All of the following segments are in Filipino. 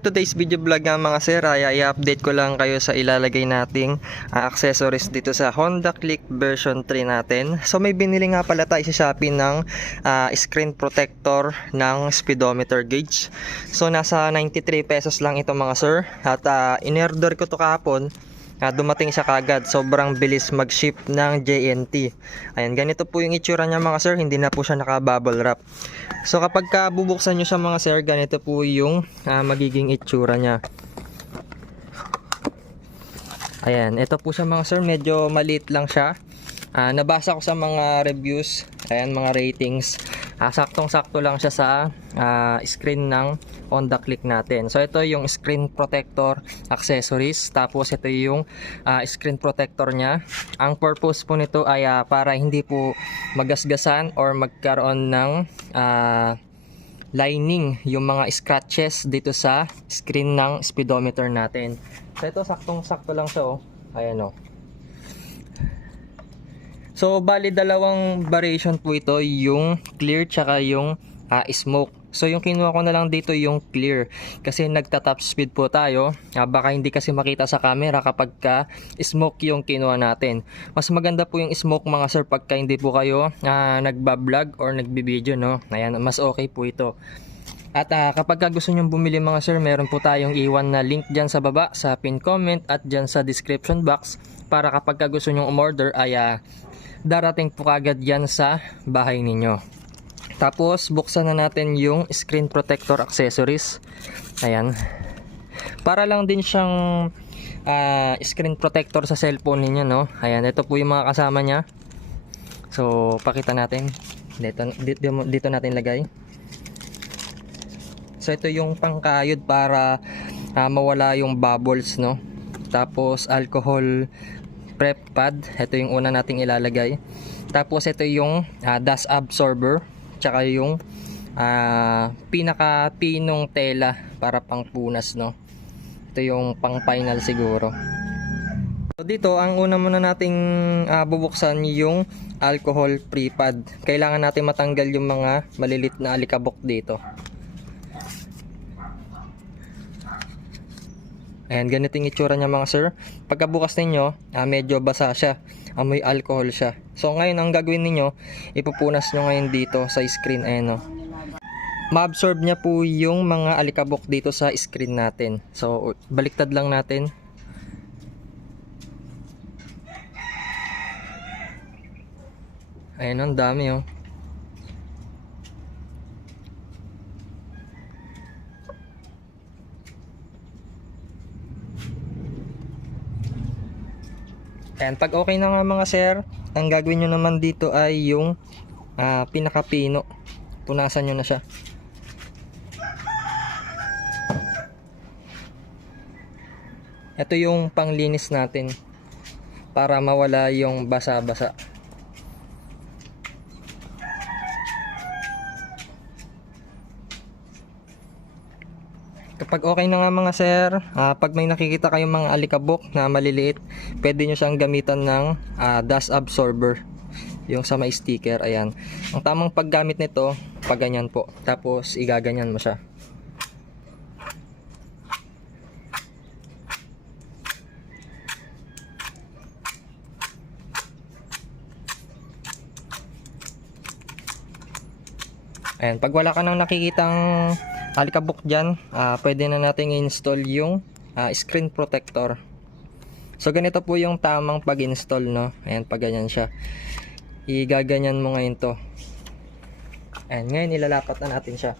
for today's video vlog nga mga sir, ay i-update ko lang kayo sa ilalagay nating accessories dito sa Honda Click version 3 natin. So may binili nga pala tayo sa Shopee ng screen protector ng speedometer gauge. So nasa 93 pesos lang ito mga sir. At in-order ko to kahapon. Dumating siya kagad, sobrang bilis mag-ship ng JNT. Ayan, ganito po yung itsura niya mga sir, hindi na po siya naka-bubble wrap. So kapag bubuksan nyo siya mga sir, ganito po yung magiging itsura niya. Ayan, ito po siya mga sir, medyo maliit lang siya. Nabasa ko sa mga reviews, ayan, mga ratings. Saktong-sakto lang siya sa screen ng Honda Click natin. So ito yung screen protector accessories, tapos ito yung screen protector niya. Ang purpose po nito ay para hindi po magasgasan or magkaroon ng lining yung mga scratches dito sa screen ng speedometer natin. So ito saktong-sakto lang siya, oh. Ayan, oh. So bali dalawang variation po ito, yung clear tsaka yung smoke. So yung kinuha ko na lang dito yung clear kasi nagta-top speed po tayo. Baka hindi kasi makita sa camera kapag smoke yung kinuha natin. Mas maganda po yung smoke mga sir pagka hindi po kayo nagba-vlog or nagbi-video, no. Ayan, mas okay po ito. At kapag gusto nyo bumili mga sir, meron po tayong iwan na link dyan sa baba sa pin comment at dyan sa description box para kapag gusto nyo umorder ay darating po kagad yan sa bahay ninyo. Tapos buksan na natin yung screen protector accessories. Ayan, para lang din siyang screen protector sa cellphone ninyo, no. Ayan, ito po yung mga kasama nya. So pakita natin dito natin lagay. So ito yung pangkayod para mawala yung bubbles, no. Tapos alcohol prep pad, ito yung una nating ilalagay. Tapos ito yung dust absorber, tsaka yung pinaka pinong tela para pangpunas, no. Ito yung pang final siguro. So dito ang una muna nating bubuksan yung alcohol free pad. Kailangan natin matanggal yung mga malilit na alikabok dito. Ayan, ganito yung itsura niya mga sir. Pagkabukas ninyo, medyo basa siya. Amoy alcohol siya. So ngayon, ang gagawin ninyo, ipupunas nyo ngayon dito sa screen. Ayan, o. Ma-absorb niya po yung mga alikabok dito sa screen natin. So, baliktad lang natin. Ayan, ang dami, o. Ayan, pag okay na nga mga sir, ang gagawin nyo naman dito ay yung pinakapino. Punasan nyo na siya. Ito yung panglinis natin para mawala yung basa-basa. Kapag okay na nga mga sir, pag may nakikita kayong mga alikabok na maliliit, pwede nyo siyang gamitan ng dust absorber, yung sa may sticker. Ayan, ang tamang paggamit nito, pag ganyan po, tapos igaganyan mo siya. Ayan, pag wala ka nang nakikitang alikabok dyan, pwede na natin i-install yung screen protector. So ganito po yung tamang pag-install, no. Ayan, pag ganyan siya, igaganyan mo ngayon to. Ayan, ngayon ilalapat na natin siya.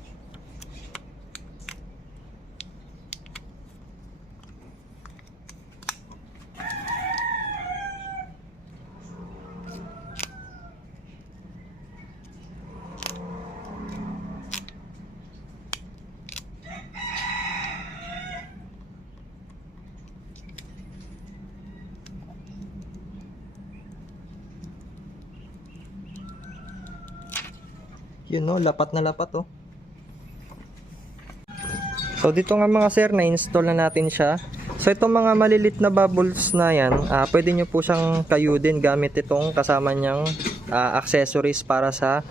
Yun, no, lapat na lapat, oh. So dito nga mga sir, na-install na natin siya. So itong mga malilit na bubbles na yan, pwede nyo po siyang kayudin gamit itong kasama niyang accessories para sa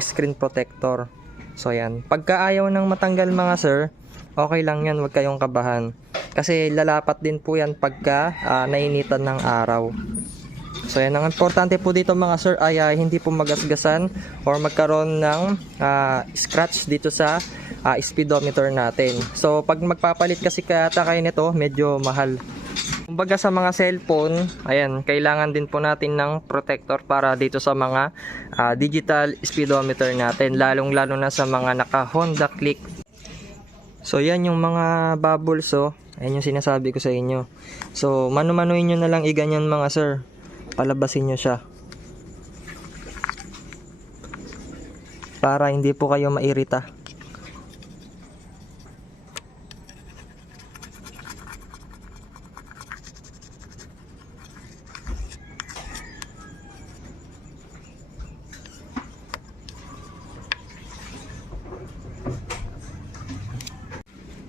screen protector. So yan, pagka ayaw nang matanggal mga sir, okay lang yan, huwag kayong kabahan. Kasi lalapat din po yan pagka nainitan ng araw. So yan, ang importante po dito mga sir ay hindi po magasgasan or magkaroon ng scratch dito sa speedometer natin. So pag magpapalit kasi kaya kayo nito, medyo mahal. Kumbaga sa mga cellphone, ayan, kailangan din po natin ng protector para dito sa mga digital speedometer natin, lalong-lalo na sa mga naka Honda Click. So yan yung mga bubbles, oh. Ayan yung sinasabi ko sa inyo. So mano-manuin nyo na lang iganyan mga sir. Palabasin nyo siya. Para hindi po kayo mairita.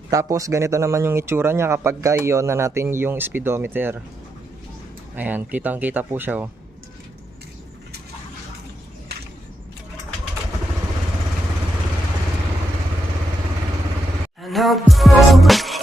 Tapos ganito naman yung itsura niya kapag i-on na natin yung speedometer. Ayan, kitang-kita po siya, oh. And I'll go